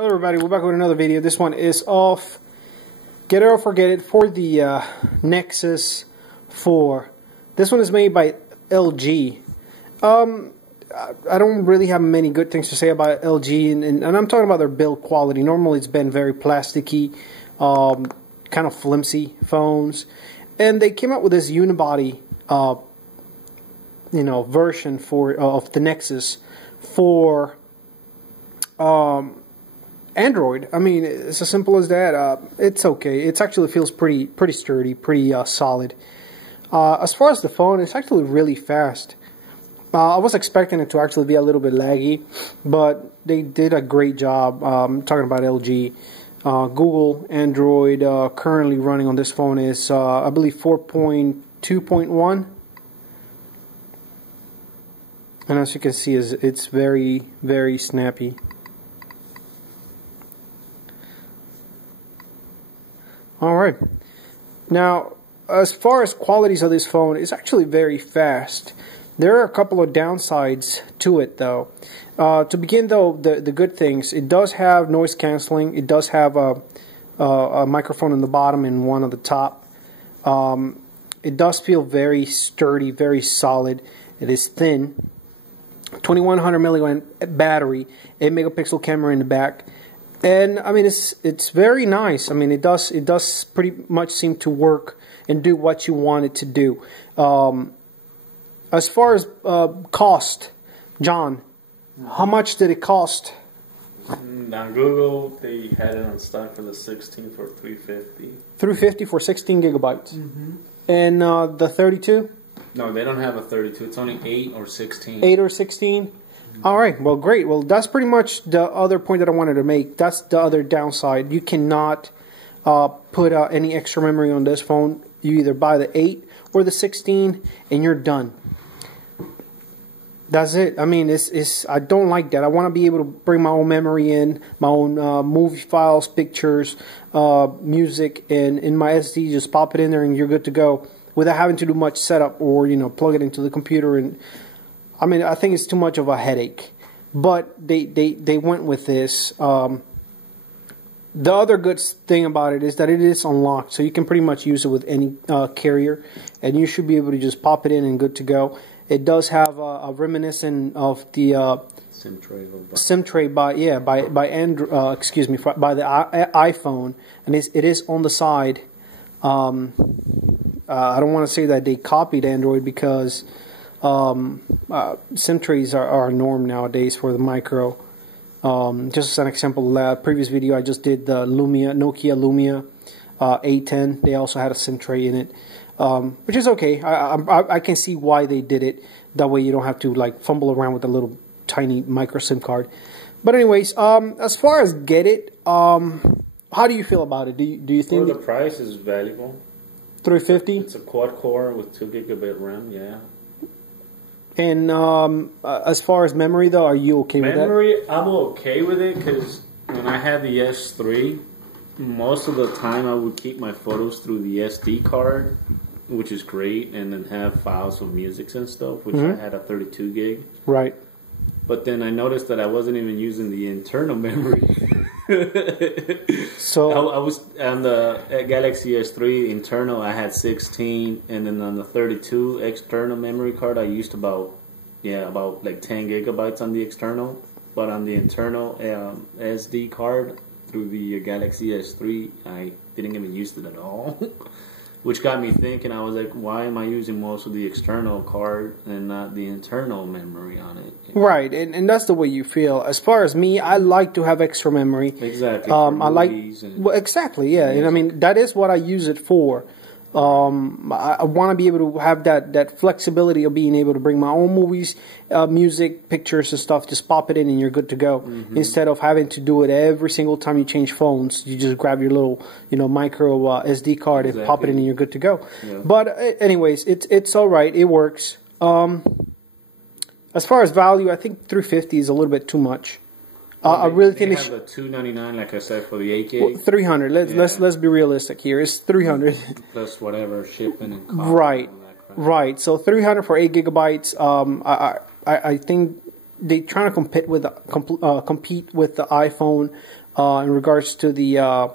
Hello everybody, we're back with another video. This one is of Get It or Forget It for the Nexus 4. This one is made by LG. I don't really have many good things to say about LG, and I'm talking about their build quality. Normally it's been very plasticky, kind of flimsy phones. And they came out with this unibody version of the Nexus for Android. I mean, it's as simple as that. It's okay. It actually feels pretty sturdy, pretty solid. As far as the phone, it's actually really fast. I was expecting it to actually be a little bit laggy, but they did a great job. Talking about LG. Google Android currently running on this phone is, I believe, 4.2.1. And as you can see, it's very, very snappy. Alright, now as far as qualities of this phone, it's actually very fast. There are a couple of downsides to it though. To begin though, the good things, it does have noise cancelling, it does have a microphone in the bottom and one on the top. It does feel very sturdy, very solid. It is thin. 2100 milliamp battery, 8 megapixel camera in the back. And I mean, it's very nice. I mean, it does pretty much seem to work and do what you want it to do. As far as cost, John, how much did it cost? On Google, they had it on stock for the 16 for $350. $350 for 16 gigabytes. And the 32? No, they don't have a 32. It's only 8 or 16. 8 or 16? Alright, well great. Well, that's pretty much the other point that I wanted to make. That's the other downside. You cannot put any extra memory on this phone. You either buy the 8 or the 16 and you're done. That's it. I mean, I don't like that. I want to be able to bring my own memory in, my own movie files, pictures, music, and in my SD, just pop it in there and you're good to go without having to do much setup or, plug it into the computer. And I mean, I think it's too much of a headache. But they went with this. The other good thing about it is that it is unlocked, so you can pretty much use it with any carrier, and you should be able to just pop it in and good to go. It does have a reminiscent of the SIM tray by Android. Excuse me, by the iPhone, and it is on the side. I don't want to say that they copied Android because SIM trays are a norm nowadays for the micro. Just as an example, previous video I just did the Nokia Lumia A10. They also had a SIM tray in it, which is okay. I can see why they did it. That way you don't have to like fumble around with a little tiny micro SIM card. But anyways, as far as Get It, how do you feel about it? Do you think the price is valuable? $350? It's a quad core with 2 gigabit RAM. Yeah. And as far as memory, though, are you okay with that? Memory, I'm okay with it because when I had the S3, most of the time I would keep my photos through the SD card, which is great, and then have files of music and stuff, which I had a 32 gig. Right. But then I noticed that I wasn't even using the internal memory. So I was on the Galaxy S3 internal. I had 16, and then on the 32 external memory card, I used about like 10 gigabytes on the external. But on the internal SD card through the Galaxy S3, I didn't even use it at all. Which got me thinking, I was like, why am I using most of the external card and not the internal memory on it? Right, and that's the way you feel. As far as me, I like to have extra memory. Exactly. Exactly, yeah. And I mean, that is what I use it for. I want to be able to have that flexibility of being able to bring my own movies, music, pictures and stuff, just pop it in and you're good to go. Instead of having to do it every single time you change phones. You just grab your little, micro SD card and pop it in and you're good to go. Yeah. But anyways, it's all right. It works. As far as value, I think $350 is a little bit too much. I really think they have the $299, like I said, for the 8 gig. $300. Let's be realistic here. It's $300 plus whatever shipping and cost. Right. So $300 for 8 gigabytes. I think they trying to compete with the iPhone in regards to the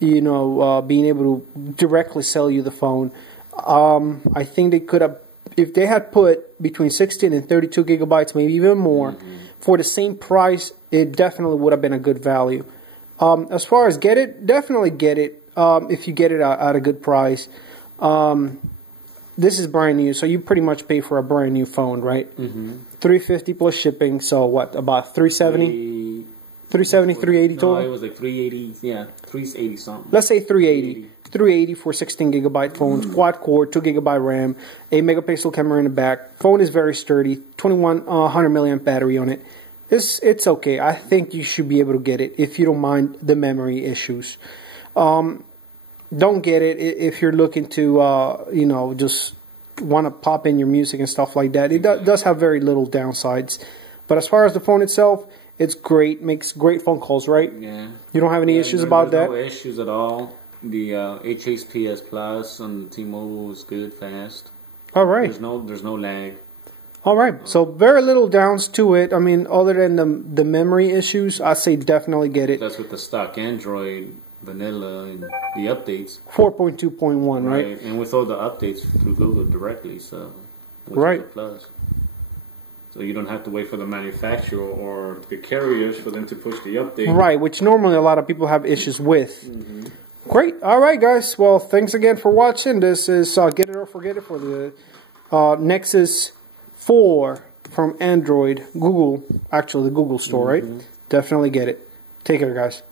being able to directly sell you the phone. I think they could have, if they had put between 16 and 32 gigabytes, maybe even more, for the same price, it definitely would have been a good value. As far as get it, definitely get it if you get it at a good price. This is brand new, so you pretty much pay for a brand new phone, right? $350 plus shipping, so what, about $370? $370, $380 total? No, it was like $380, yeah, $380 something. Let's say $380. $380 for 16 gigabyte phones, quad core, 2 gigabyte RAM, 8 megapixel camera in the back. Phone is very sturdy, 2100 milliamp battery on it. It's okay. I think you should be able to get it if you don't mind the memory issues. Don't get it if you're looking to, just want to pop in your music and stuff like that. It does have very little downsides. But as far as the phone itself, it's great. Makes great phone calls, right? Yeah. You don't have any issues about that? No issues at all. The HSPS Plus on T-Mobile is good, fast. All right. There's no lag. All right. So very little downs to it. I mean, other than the memory issues, I say definitely get it. That's with the stock Android, vanilla, and the updates. 4.2.1, right? And with all the updates through Google directly, so right. Is a plus. So you don't have to wait for the manufacturer or the carriers for them to push the update. Right, which normally a lot of people have issues with. Great. All right, guys. Well, thanks again for watching. This is Get It or Forget It for the Nexus 4 from Android, Google, actually the Google store, right? Definitely get it. Take care, guys.